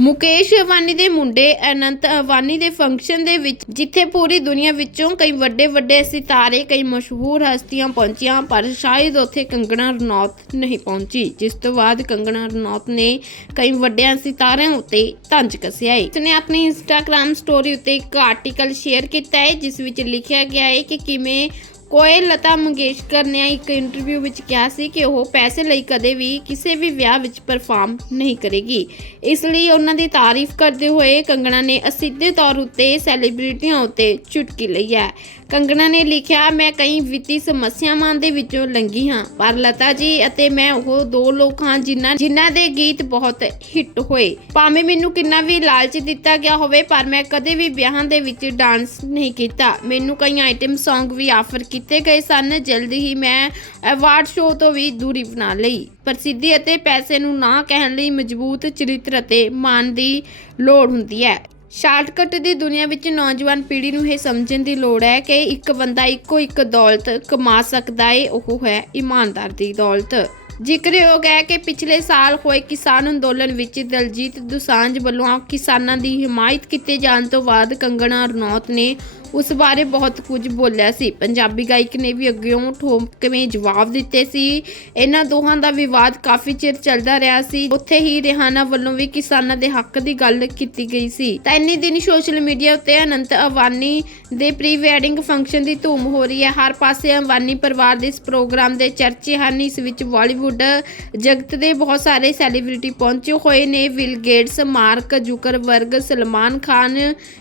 ਮੁਕੇਸ਼ ਅਵਾਨੀ ਦੇ ਮੁੰਡੇ ਅਨੰਤ ਅਵਾਨੀ ਦੇ ਫੰਕਸ਼ਨ ਦੇ ਵਿੱਚ, ਜਿੱਥੇ ਪੂਰੀ ਦੁਨੀਆ ਵਿੱਚੋਂ ਕਈ ਵੱਡੇ ਵੱਡੇ ਸਿਤਾਰੇ, ਕਈ ਮਸ਼ਹੂਰ ਹਸਤੀਆਂ ਪਹੁੰਚੀਆਂ, ਪਰ ਸ਼ਾਇਦ ਉੱਥੇ ਕੰਗਣਾ ਰਣੌਤ ਨਹੀਂ ਪਹੁੰਚੀ, ਜਿਸ ਤੋਂ ਬਾਅਦ ਕੰਗਣਾ ਰਣੌਤ ਨੇ ਕਈ ਵੱਡਿਆਂ ਸਿਤਾਰਿਆਂ ਉੱਤੇ ਤੰਜ ਕੱਸਿਆ ਹੈ। ਉਸਨੇ ਆਪਣੀ ਇੰਸਟਾਗ੍ਰam ਸਟੋਰੀ ਉੱਤੇ ਇੱਕ ਆਰਟੀਕਲ ਸ਼ੇਅਰ ਕੀਤਾ ਹੈ, ਜਿਸ ਵਿੱਚ ਲਿਖਿਆ ਗਿਆ ਹੈ ਕਿ ਕਿਵੇਂ ਕੋਏ ਲਤਾ ਮੰਗੇਸ਼ਕਰ ਨੇ ਇੱਕ ਇੰਟਰਵਿਊ ਵਿੱਚ ਕਿਹਾ ਸੀ ਕਿ ਉਹ ਪੈਸੇ ਲਈ ਕਦੇ ਵੀ ਕਿਸੇ ਵੀ ਵਿਆਹ ਵਿੱਚ ਪਰਫਾਰਮ ਨਹੀਂ ਕਰੇਗੀ। ਇਸ ਲਈ ਉਹਨਾਂ ਦੀ ਤਾਰੀਫ ਕਰਦੇ ਹੋਏ ਕੰਗਣਾ ਨੇ ਅਸਿੱਧੇ ਤੌਰ ਉੱਤੇ ਸੈਲੀਬ੍ਰਿਟੀਆਂ ਉੱਤੇ ਚੁਟਕੀ ਲਈ ਹੈ। ਕੰਗਣਾ ਨੇ ਲਿਖਿਆ, ਮੈਂ ਕਈ ਵਿੱਤੀ ਸਮੱਸਿਆਵਾਂ ਦੇ ਵਿੱਚੋਂ ਲੰਘੀ ਹਾਂ, ਪਰ ਲਤਾ ਜੀ ਅਤੇ ਮੈਂ ਉਹ ਦੋ ਲੋਕ ਹਾਂ ਜਿਨ੍ਹਾਂ ਜਿਨ੍ਹਾਂ ਦੇ ਗੀਤ ਬਹੁਤ ਹਿੱਟ ਹੋਏ। ਭਾਵੇਂ ਮੈਨੂੰ ਕਿੰਨਾ ਵੀ ਲਾਲਚ ਦਿੱਤਾ ਗਿਆ ਹੋਵੇ, ਪਰ ਮੈਂ ਕਦੇ ਵੀ ਵਿਆਹਾਂ ਦੇ ਵਿੱਚ ਡਾਂਸ ਨਹੀਂ ਕੀਤਾ। ਮੈਨੂੰ ਕਈ ਆਈਟਮ Song ਵੀ ਆਫਰ ਕੀਤੇ ਗਏ ਸਨ। ਜਲਦੀ ਹੀ ਮੈਂ ਅਵਾਰਡ ਸ਼ੋਅ ਤੋਂ ਵੀ ਦੂਰੀ ਬਣਾ ਲਈ। ਪ੍ਰਸਿੱਧੀ ਅਤੇ ਪੈਸੇ ਨੂੰ ਨਾ ਕਹਿਣ ਲਈ ਮਜ਼ਬੂਤ ਚਰਿੱਤਰ ਅਤੇ ਮਾਨ ਦੀ ਲੋੜ ਹੁੰਦੀ ਹੈ। ਸ਼ਾਰਟਕਟ ਦੀ ਦੁਨੀਆ ਵਿੱਚ ਨੌਜਵਾਨ ਪੀੜ੍ਹੀ ਨੂੰ ਇਹ ਸਮਝਣ ਦੀ ਲੋੜ ਹੈ ਕਿ ਇੱਕ ਬੰਦਾ ਇੱਕੋ ਇੱਕ ਦੌਲਤ ਕਮਾ ਸਕਦਾ ਹੈ ਉਹ ਹੈ ਇਮਾਨਦਾਰ ਦੀ ਦੌਲਤ। ਜ਼ਿਕਰਯੋਗ ਹੈ ਕਿ ਪਿਛਲੇ ਸਾਲ ਹੋਏ ਕਿਸਾਨ ਅੰਦੋਲਨ ਵਿੱਚ ਦਲਜੀਤ ਦੁਸਾਂਝ ਵੱਲੋਂ ਕਿਸਾਨਾਂ ਦੀ ਹਮਾਇਤ ਕੀਤੇ ਜਾਣ ਤੋਂ ਬਾਅਦ ਕੰਗਣਾ ਰਣੌਤ ਨੇ ਉਸ ਬਾਰੇ ਬਹੁਤ ਕੁਝ ਬੋਲਿਆ ਸੀ ਪੰਜਾਬੀ ਗਾਇਕ ਨੇ ਵੀ ਅੱਗਿਓਂ ਠੋਕਵੇਂ ਜਵਾਬ ਦਿੱਤੇ ਸੀ ਇਹਨਾਂ ਦੋਹਾਂ ਦਾ ਵਿਵਾਦ ਕਾਫੀ ਚਿਰ ਚੱਲਦਾ ਰਿਹਾ ਸੀ ਉੱਥੇ ਹੀ ਰਿਹਾਨਾ ਵੱਲੋਂ ਵੀ ਕਿਸਾਨਾਂ ਦੇ ਹੱਕ ਦੀ ਗੱਲ ਕੀਤੀ ਗਈ ਸੀ ਤਾਂ ਇੰਨੇ ਦਿਨ ਸੋਸ਼ਲ ਮੀਡੀਆ ਉੱਤੇ ਅਨੰਤ ਅਵਾਨੀ ਦੇ ਪ੍ਰੀ ਵੈਡਿੰਗ ਫੰਕਸ਼ਨ ਦੀ ਧੂਮ ਹੋ ਰਹੀ ਹੈ ਹਰ ਪਾਸੇ ਅਵਾਨੀ ਪਰਿਵਾਰ ਦੇ ਇਸ ਪ੍ਰੋਗਰਾਮ ਦੇ ਚਰਚੇ ਹਨ ਇਸ ਵਿੱਚ ਬਾਲੀਵੁੱਡ ਜਗਤ ਦੇ ਬਹੁਤ ਸਾਰੇ ਸੈਲੀਬ੍ਰਿਟੀ ਪਹੁੰਚੇ ਹੋਏ ਨੇ Bill Gates Mark Zuckerberg Salman Khan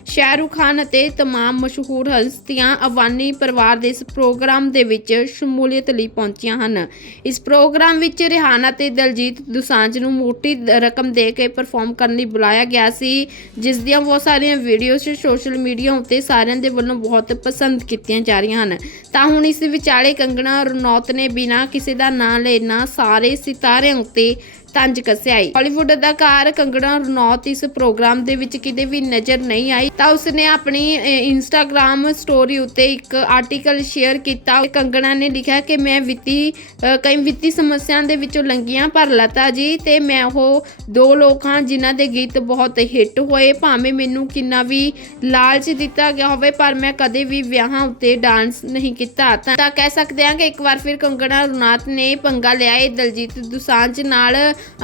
Shahrukh Khan ਅਤੇ तमाम ਮਸ਼ਹੂਰ ਹਸਤੀਆਂ ਅਵਾਨੀ ਪਰਿਵਾਰ ਦੇ ਇਸ ਪ੍ਰੋਗਰਾਮ ਦੇ ਵਿੱਚ ਸ਼ਮੂਲੀਅਤ ਲਈ ਪਹੁੰਚੀਆਂ ਹਨ। ਇਸ ਪ੍ਰੋਗਰਾਮ ਵਿੱਚ ਰਿਹਾਨਾ ਤੇ ਦਲਜੀਤ ਦੁਸਾਂਝ ਨੂੰ ਮੋਟੀ ਰਕਮ ਦੇ ਕੇ ਪਰਫਾਰਮ ਕਰਨ ਲਈ ਬੁਲਾਇਆ ਗਿਆ ਸੀ, ਜਿਸ ਦੀਆਂ ਬਹੁਤ ਸਾਰੀਆਂ ਵੀਡੀਓਜ਼ ਸੋਸ਼ਲ ਮੀਡੀਆ ਉੱਤੇ ਸਾਰਿਆਂ ਦੇ ਵੱਲੋਂ ਬਹੁਤ ਪਸੰਦ ਕੀਤੀਆਂ ਜਾ ਰਹੀਆਂ ਹਨ। ਤਾਂ ਹੁਣ ਇਸ ਵਿਚਾਲੇ ਕੰਗਣਾ ਰਣੌਤ ਨੇ ਬਿਨਾਂ ਕਿਸੇ ਦਾ ਨਾਂ ਲੈਣਾ ਸਾਰੇ ਸਿਤਾਰਿਆਂ ਉੱਤੇ ਤੰਜ ਕੱਸਿਆ ਹੈ ਹਾਲੀਵੁੱਡ ਅਦਾਕਾਰ ਕੰਗਣਾ ਰਣੌਤ ਇਸ ਪ੍ਰੋਗਰਾਮ ਦੇ ਵਿੱਚ ਕਿਤੇ ਵੀ ਨਜ਼ਰ ਨਹੀਂ ਆਈ, ਤਾਂ ਉਸਨੇ ਆਪਣੀ ਇੰਸਟਾਗ੍ਰam ਸਟੋਰੀ ਉੱਤੇ ਇੱਕ ਆਰਟੀਕਲ ਸ਼ੇਅਰ ਕੀਤਾ। ਕੰਗਣਾ ਨੇ ਲਿਖਿਆ ਕਿ ਮੈਂ ਵਿੱਤੀ ਕਈ ਵਿੱਤੀ ਸਮੱਸਿਆ ਦੇ ਵਿੱਚੋਂ ਲੰਘੀਆਂ, ਪਰ ਲਤਾ ਜੀ ਤੇ ਮੈਂ ਉਹ ਦੋ ਲੋਕ ਹਾਂ ਜਿਨ੍ਹਾਂ ਦੇ ਗੀਤ ਬਹੁਤ ਹਿੱਟ ਹੋਏ। ਭਾਵੇਂ ਮੈਨੂੰ ਕਿੰਨਾ ਵੀ ਲਾਲਚ ਦਿੱਤਾ ਗਿਆ ਹੋਵੇ, ਪਰ ਮੈਂ ਕਦੇ ਵੀ ਵਿਆਹਾਂ ਉੱਤੇ ਡਾਂਸ ਨਹੀਂ ਕੀਤਾ। ਤਾਂ ਕਹਿ ਸਕਦੇ ਹਾਂ ਕਿ ਇੱਕ ਵਾਰ ਫਿਰ ਕੰਗਣਾ ਰਣੌਤ ਨੇ ਪੰਗਾ ਲਿਆ। ਹੈ ਦਲਜੀਤ ਦੁਸਾਂਝ ਨਾਲ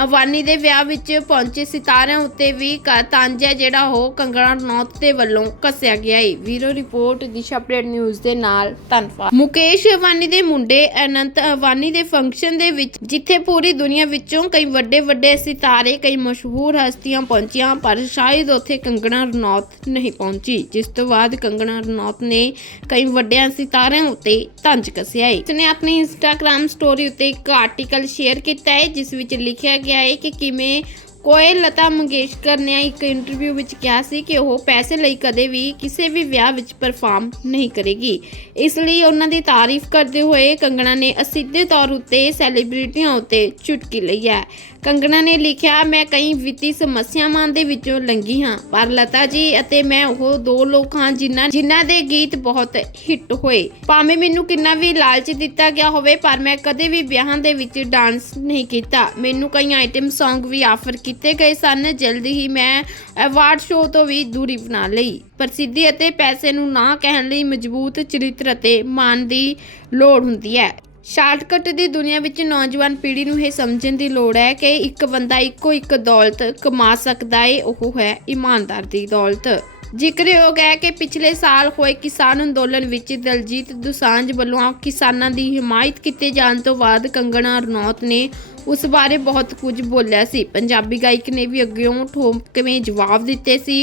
ਅਵਾਨੀ ਦੇ ਵਿਆਹ ਵਿੱਚ ਪਹੁੰਚੇ ਸਿਤਾਰਿਆਂ ਉੱਤੇ ਵੀ ਕ- ਤੰਜ ਹੈ ਜਿਹੜਾ ਉਹ ਕੰਗਣਾ ਰਣੌਤ ਦੇ ਵੱਲੋਂ ਕੱਸਿਆ ਗਿਆ ਹੈ ਵੀਰੋ ਰਿਪੋਰਟ, ਦਿਸ਼ਾ ਅਪਡੇਟ ਨਿਊਜ਼ ਦੇ ਨਾਲ ਧੰਨਵਾਦ। ਮੁਕੇਸ਼ ਅਵਾਨੀ ਦੇ ਮੁੰਡੇ ਅਨੰਤ ਅਵਾਨੀ ਦੇ ਫੰਕਸ਼ਨ ਦੇ ਵਿੱਚ, ਜਿੱਥੇ ਪੂਰੀ ਦੁਨੀਆ ਵਿੱਚੋਂ ਕਈ ਵੱਡੇ ਵੱਡੇ ਸਿਤਾਰੇ, ਕਈ ਮਸ਼ਹੂਰ ਹਸਤੀਆਂ ਪਹੁੰਚੀਆਂ, ਪਰ ਸ਼ਾਇਦ ਉੱਥੇ ਕੰਗਣਾ ਰਣੌਤ ਨਹੀਂ ਪਹੁੰਚੀ, ਜਿਸ ਤੋਂ ਬਾਅਦ ਕੰਗਣਾ ਰਣੌਤ ਨੇ ਕਈ ਵੱਡਿਆਂ ਸਿਤਾਰਿਆਂ ਉੱਤੇ ਤੰਜ ਕੱਸਿਆ ਹੈ ਉਸਨੇ ਆਪਣੀ ਇੰਸਟਾਗ੍ਰam ਸਟੋਰੀ ਉੱਤੇ ਇੱਕ ਆਰਟੀਕਲ ਸ਼ੇਅਰ ਕੀਤਾ ਹੈ ਜਿਸ ਵਿੱਚ ਲਿਖਿਆ ਗਿਆ ਹੈ ਕਿ ਕਿਵੇਂ ਕੋਏ ਲਤਾ ਮੰਗੇਸ਼ਕਰ ਨੇ ਇੱਕ ਇੰਟਰਵਿਊ ਵਿੱਚ ਕਿਹਾ ਸੀ ਕਿ ਉਹ ਪੈਸੇ ਲਈ ਕਦੇ ਵੀ ਕਿਸੇ ਵੀ ਵਿਆਹ ਵਿੱਚ ਪਰਫਾਰਮ ਨਹੀਂ ਕਰੇਗੀ। ਇਸ ਲਈ ਉਹਨਾਂ ਦੀ ਤਾਰੀਫ ਕਰਦੇ ਹੋਏ ਕੰਗਣਾ ਨੇ ਅਸਿੱਧੇ ਤੌਰ ਉੱਤੇ ਸੈਲੀਬ੍ਰਿਟੀਆਂ ਉੱਤੇ ਚੁਟਕੀ ਲਈ ਹੈ। ਕੰਗਣਾ ਨੇ ਲਿਖਿਆ, ਮੈਂ ਕਈ ਵਿੱਤੀ ਸਮੱਸਿਆਵਾਂ ਦੇ ਵਿੱਚੋਂ ਲੰਘੀ ਹਾਂ, ਪਰ ਲਤਾ ਜੀ ਅਤੇ ਮੈਂ ਉਹ ਦੋ ਲੋਕ ਹਾਂ ਜਿਨ੍ਹਾਂ ਜਿਨ੍ਹਾਂ ਦੇ ਗੀਤ ਬਹੁਤ ਹਿੱਟ ਹੋਏ। ਭਾਵੇਂ ਮੈਨੂੰ ਕਿੰਨਾ ਵੀ ਲਾਲਚ ਦਿੱਤਾ ਗਿਆ ਹੋਵੇ, ਪਰ ਮੈਂ ਕਦੇ ਵੀ ਵਿਆਹਾਂ ਦੇ ਵਿੱਚ ਡਾਂਸ ਨਹੀਂ ਕੀਤਾ। ਮੈਨੂੰ ਕਈ ਆਈਟਮ Song ਵੀ ਆਫਰ ਕੀਤੇ ਗਏ ਸਨ। ਜਲਦੀ ਹੀ ਮੈਂ ਅਵਾਰਡ ਸ਼ੋਅ ਤੋਂ ਵੀ ਦੂਰੀ ਬਣਾ ਲਈ। ਪ੍ਰਸਿੱਧੀ ਅਤੇ ਪੈਸੇ ਨੂੰ ਨਾ ਕਹਿਣ ਲਈ ਮਜ਼ਬੂਤ ਚਰਿੱਤਰ ਅਤੇ ਮਾਨ ਦੀ ਲੋੜ ਹੁੰਦੀ ਹੈ। ਸ਼ਾਰਟਕਟ ਦੀ ਦੁਨੀਆ ਵਿੱਚ ਨੌਜਵਾਨ ਪੀੜ੍ਹੀ ਨੂੰ ਇਹ ਸਮਝਣ ਦੀ ਲੋੜ ਹੈ ਕਿ ਇੱਕ ਬੰਦਾ ਇੱਕੋ ਇੱਕ ਦੌਲਤ ਕਮਾ ਸਕਦਾ ਹੈ ਉਹ ਹੈ ਇਮਾਨਦਾਰ ਦੀ ਦੌਲਤ। ਜ਼ਿਕਰਯੋਗ ਹੈ ਕਿ ਪਿਛਲੇ ਸਾਲ ਹੋਏ ਕਿਸਾਨ ਅੰਦੋਲਨ ਵਿੱਚ ਦਲਜੀਤ ਦੁਸਾਂਝ ਵੱਲੋਂ ਕਿਸਾਨਾਂ ਦੀ ਹਮਾਇਤ ਕੀਤੇ ਜਾਣ ਤੋਂ ਬਾਅਦ ਕੰਗਣਾ ਰਣੌਤ ਨੇ ਉਸ ਬਾਰੇ ਬਹੁਤ ਕੁਝ ਬੋਲਿਆ ਸੀ ਪੰਜਾਬੀ ਗਾਇਕ ਨੇ ਵੀ ਅੱਗਿਓਂ ਠੋਕਵੇਂ ਜਵਾਬ ਦਿੱਤੇ ਸੀ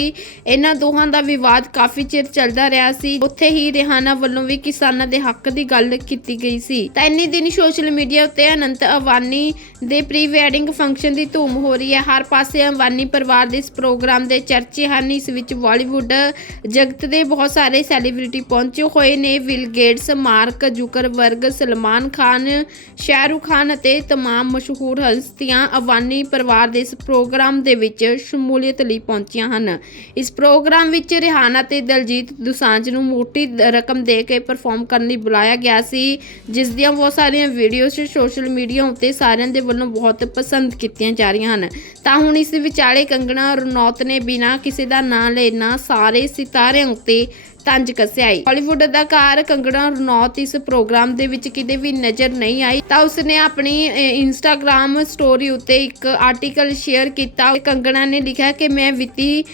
ਇਹਨਾਂ ਦੋਹਾਂ ਦਾ ਵਿਵਾਦ ਕਾਫੀ ਚਿਰ ਚੱਲਦਾ ਰਿਹਾ ਸੀ ਉੱਥੇ ਹੀ ਰਿਹਾਨਾ ਵੱਲੋਂ ਵੀ ਕਿਸਾਨਾਂ ਦੇ ਹੱਕ ਦੀ ਗੱਲ ਕੀਤੀ ਗਈ ਸੀ ਤਾਂ ਇੰਨੇ ਦਿਨ ਸੋਸ਼ਲ ਮੀਡੀਆ ਉੱਤੇ ਅਨੰਤ ਅਵਾਨੀ ਦੇ ਪ੍ਰੀ ਵੈਡਿੰਗ ਫੰਕਸ਼ਨ ਦੀ ਧੂਮ ਹੋ ਰਹੀ ਹੈ ਹਰ ਪਾਸੇ ਅਵਾਨੀ ਪਰਿਵਾਰ ਦੇ ਇਸ ਪ੍ਰੋਗਰਾਮ ਦੇ ਚਰਚੇ ਹਨ ਇਸ ਵਿੱਚ ਬਾਲੀਵੁੱਡ ਜਗਤ ਦੇ ਬਹੁਤ ਸਾਰੇ ਸੈਲੀਬ੍ਰਿਟੀ ਪਹੁੰਚੇ ਹੋਏ ਨੇ Bill Gates Mark Zuckerberg Salman Khan Shahrukh Khan ਅਤੇ तमाम ਮਸ਼ਹੂਰ ਹਸਤੀਆਂ ਅਵਾਨੀ ਪਰਿਵਾਰ ਦੇ ਇਸ ਪ੍ਰੋਗਰਾਮ ਦੇ ਵਿੱਚ ਸ਼ਮੂਲੀਅਤ ਲਈ ਪਹੁੰਚੀਆਂ ਹਨ। ਇਸ ਪ੍ਰੋਗਰਾਮ ਵਿੱਚ ਰਿਹਾਨਾ ਤੇ ਦਲਜੀਤ ਦੁਸਾਂਝ ਨੂੰ ਮੋਟੀ ਰਕਮ ਦੇ ਕੇ ਪਰਫਾਰਮ ਕਰਨ ਲਈ ਬੁਲਾਇਆ ਗਿਆ ਸੀ, ਜਿਸ ਦੀਆਂ ਬਹੁਤ ਸਾਰੀਆਂ ਵੀਡੀਓਜ਼ ਸੋਸ਼ਲ ਮੀਡੀਆ ਉੱਤੇ ਸਾਰਿਆਂ ਦੇ ਵੱਲੋਂ ਬਹੁਤ ਪਸੰਦ ਕੀਤੀਆਂ ਜਾ ਰਹੀਆਂ ਹਨ। ਤਾਂ ਹੁਣ ਇਸ ਵਿਚਾਲੇ ਕੰਗਣਾ ਰਣੌਤ ਨੇ ਬਿਨਾਂ ਕਿਸੇ ਦਾ ਨਾਂ ਲੈਣਾ ਸਾਰੇ ਸਿਤਾਰਿਆਂ ਉੱਤੇ ਤੰਜ ਕੱਸਿਆ ਹੈ ਹਾਲੀਵੁੱਡ ਅਦਾਕਾਰ ਕੰਗਣਾ ਰਣੌਤ ਇਸ ਪ੍ਰੋਗਰਾਮ ਦੇ ਵਿੱਚ ਕਿਤੇ ਵੀ ਨਜ਼ਰ ਨਹੀਂ ਆਈ, ਤਾਂ ਉਸਨੇ ਆਪਣੀ ਇੰਸਟਾਗ੍ਰam ਸਟੋਰੀ ਉੱਤੇ ਇੱਕ ਆਰਟੀਕਲ ਸ਼ੇਅਰ ਕੀਤਾ। ਕੰਗਣਾ ਨੇ ਲਿਖਿਆ ਕਿ ਮੈਂ ਵਿੱਤੀ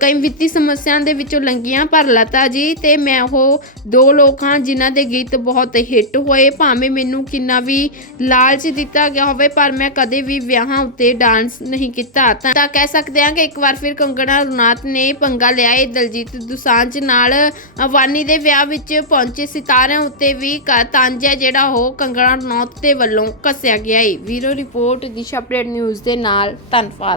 ਕਈ ਵਿੱਤੀ ਸਮੱਸਿਆ ਦੇ ਵਿੱਚੋਂ ਲੰਘੀਆਂ ਪਰ ਲਤਾ ਜੀ ਤੇ ਮੈਂ ਉਹ ਦੋ ਲੋਕ ਹਾਂ ਜਿਨ੍ਹਾਂ ਦੇ ਗੀਤ ਬਹੁਤ ਹਿੱਟ ਹੋਏ। ਭਾਵੇਂ ਮੈਨੂੰ ਕਿੰਨਾ ਵੀ ਲਾਲਚ ਦਿੱਤਾ ਗਿਆ ਹੋਵੇ, ਪਰ ਮੈਂ ਕਦੇ ਵੀ ਵਿਆਹਾਂ ਉੱਤੇ ਡਾਂਸ ਨਹੀਂ ਕੀਤਾ। ਤਾਂ ਕਹਿ ਸਕਦੇ ਹਾਂ ਕਿ ਇੱਕ ਵਾਰ ਫਿਰ ਕੰਗਣਾ ਰਣੌਤ ਨੇ ਪੰਗਾ ਲਿਆ। ਏ ਦਲਜੀਤ ਦੁਸਾਂਝ ਨਾਲ ਅਵਾਨੀ ਦੇ ਵਿਆਹ ਵਿੱਚ ਪਹੁੰਚੇ ਸਿਤਾਰਿਆਂ ਉੱਤੇ ਵੀ ਕ- ਤੰਜ ਹੈ ਜਿਹੜਾ ਉਹ ਕੰਗਣਾ ਰਣੌਤ ਦੇ ਵੱਲੋਂ ਕੱਸਿਆ ਗਿਆ ਹੈ ਵੀਰੋ ਰਿਪੋਰਟ ਦਿਸ਼ਾ ਅਪਡੇਟ ਨਿਊਜ਼ ਦੇ ਨਾਲ, ਧੰਨਵਾਦ।